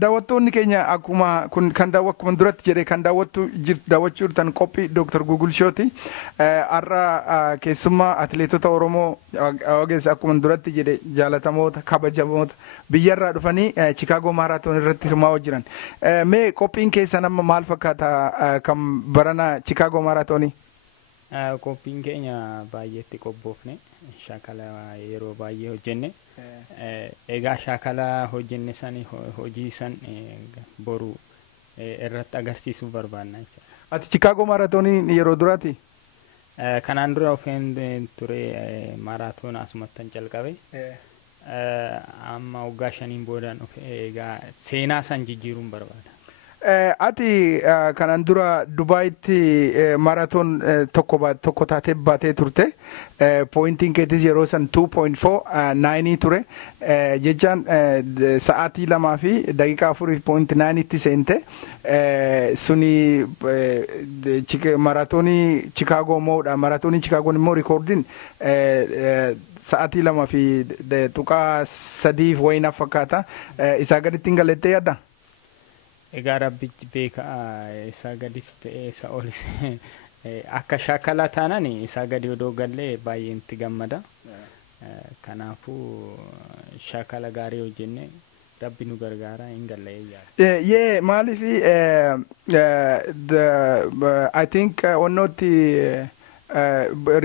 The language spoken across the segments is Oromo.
daawwattoonni keenya akkuma kun kan daawwakuma duratti jedhe kan daawwachuu jirtan qophii Dr. Google Shooti. Har'a keessummaa atileetota Oromoo ogeessa akkuma duratti jedhe jaalatamoota kabajamoota biyyarraa dhufanii Chicago Marathon irratti hirmaa'aa jiran. Mee qophiin keessan amma maal fakkaata kan barana Chicago Marathonii? Qophiin keenya baay'eetti qophoofne shaakala yeroo baay'ee hojjenne egaa shaakala hojjenne san hojii san boru irratti agarsiisuu barbaanna jechuudha. Ati Chicago Marathonii yeroo duraati? Kanaan dura ofeen ture maraatoon asumattan jalqabe amma waggaa 5 boodaan egaa seenaa san jijjiiruun barbaada. Ati kanaan dura Dubaayitti maraatoon tokko taatee baatee turte. Pointiin keetis yeroo san 2.49 ture. Jechaan sa'aatii 2 fi daqiiqaa 4.9 itti seente. Suni maraatoonii Chicago moodha. Maraatoonii Chicago immoo rikoordiin sa'aatii 2 fi tuqaa 3 wayinaaf fakkaata. Isaa gaditti hin galettee yaadda? Egaa rabbichi beeka isaa gadis ta'e isa olis akka shaakala taanaan isaa gadi odoo gallee baay'ee itti gammada. Kanaafuu shaakala gaarii hojjenne rabbi nu gargaara hin galle yaada. Yeah, maalifi I think onnootti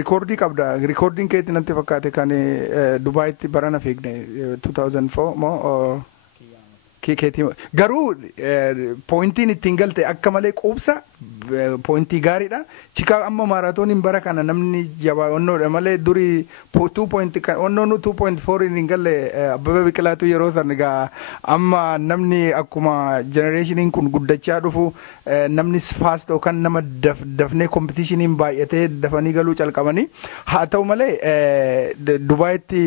recordii qabda. Recordiin keetti natti fakkaate kan Dubaayitti barana fiigne 2004 moo garuu pointiin ittiin galte akka malee quubsa pointii gaariidha. Chicago amma maraatooniin bara kana namni jabaannoodha malee durii 2.4 hin galle Abbabee Biqilaatu yeroo san egaa amma namni akkuma generationiin kun guddachaa dhufu namni fast yookaan nama dafnee competitioniin baay'atee dafanii galuu calqabanii haa ta'u malee Dubaayitti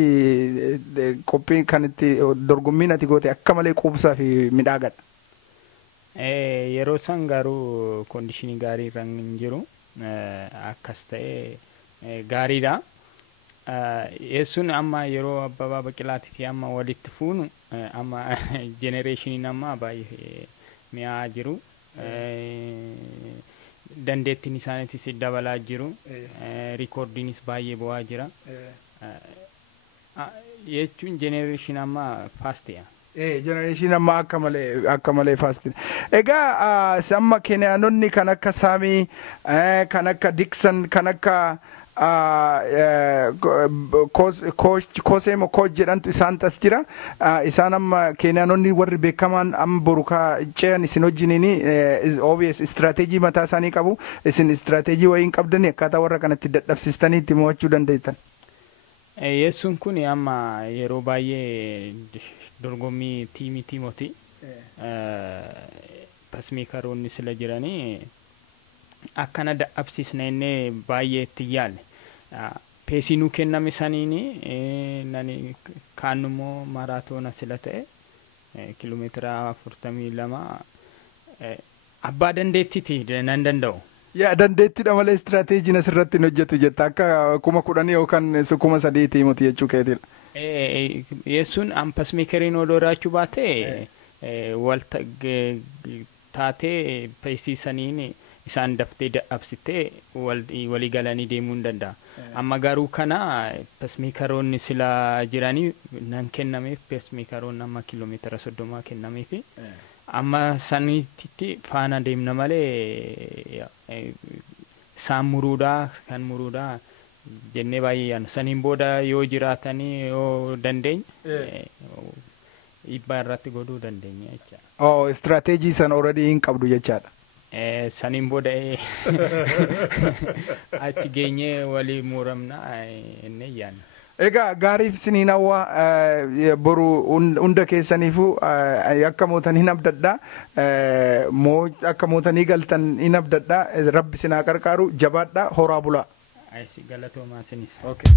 qophii kan itti dorgommiin ati goote akka malee quubsaa fi midhaagadha. Yeroo san garuu kondiishinii gaarii irra hin jiru akkas ta'e gaariidha. Yeessuun amma yeroo Abbabaa Biqilaatii fi amma walitti fuunu amma generationiin amma baay'ee mi'aa jiru. Dandeettiin isaaniitis dabalaa jiru. Rikoordiinis baay'ee bu'aa jira. Jechuun generation amma faastiya. Generation amma akka malee fast. Egaa amma Keeniyaanonni kan akka Saamii, kan akka Dixon, kan akka Koseemo Kooj jedhantu isaan as jira. Isaan amma Keeniyaanonni warri beekamaan amma borukaa ce'an isin wajjiniin obvious strateejii mataa isaanii qabu. Isin strateejii wayii hin qabdanii akkaataa warra kanatti dadhabsistanii itti mo'achuu dandeettan. Yeessuun kun amma yeroo baay'ee dorgommii tiimooti pasmeekaroonni sila jiranii akkana dadhabsiisna innee baay'ee itti yaalle peesii nuu kenname saniini nani kaannummoo maraatoona sila ta'e kiiloomeetira 42 abbaa dandeettiiti nan danda'u. Yaa dandeettiidha malee istirateejiin asirratti hin hojjetu jetta akka 10,000 yookaan 3,000 tiimooti jechuu keetiidha. Yeessuun pasmeekariin odoo raachuu baate walta taatee peesii saniin isaan daftee dadhabsitee walii galanii deemuu hin danda'a. Amma garuu kana pasmeekaroonni sila jiranii nan kennameef pasmeekaroonni amma kiiloomeetira 30 kennameef amma sanitti faana deemna malee isaan muruudhaa kan muruudhaa. Jennee baay'ee yaadna saniin booda yoo jiraatanii yoo dandeenya dhiibbaa irratti godhuu dandeenya jechaadha. Oh, istirateejii san already hin qabdu jechaadha. Saniin booda achi geenyee walii muramna inni yaadna. Egaa gaariif siniin hawwaa boru hunda keessaniifuu akka mootan hin abdadhaa akka mootanii galtan hin abdadhaa rabbi sinaa qarqaaru jabaadhaa horaa bulaa. Galatoomaa sinis. Okay.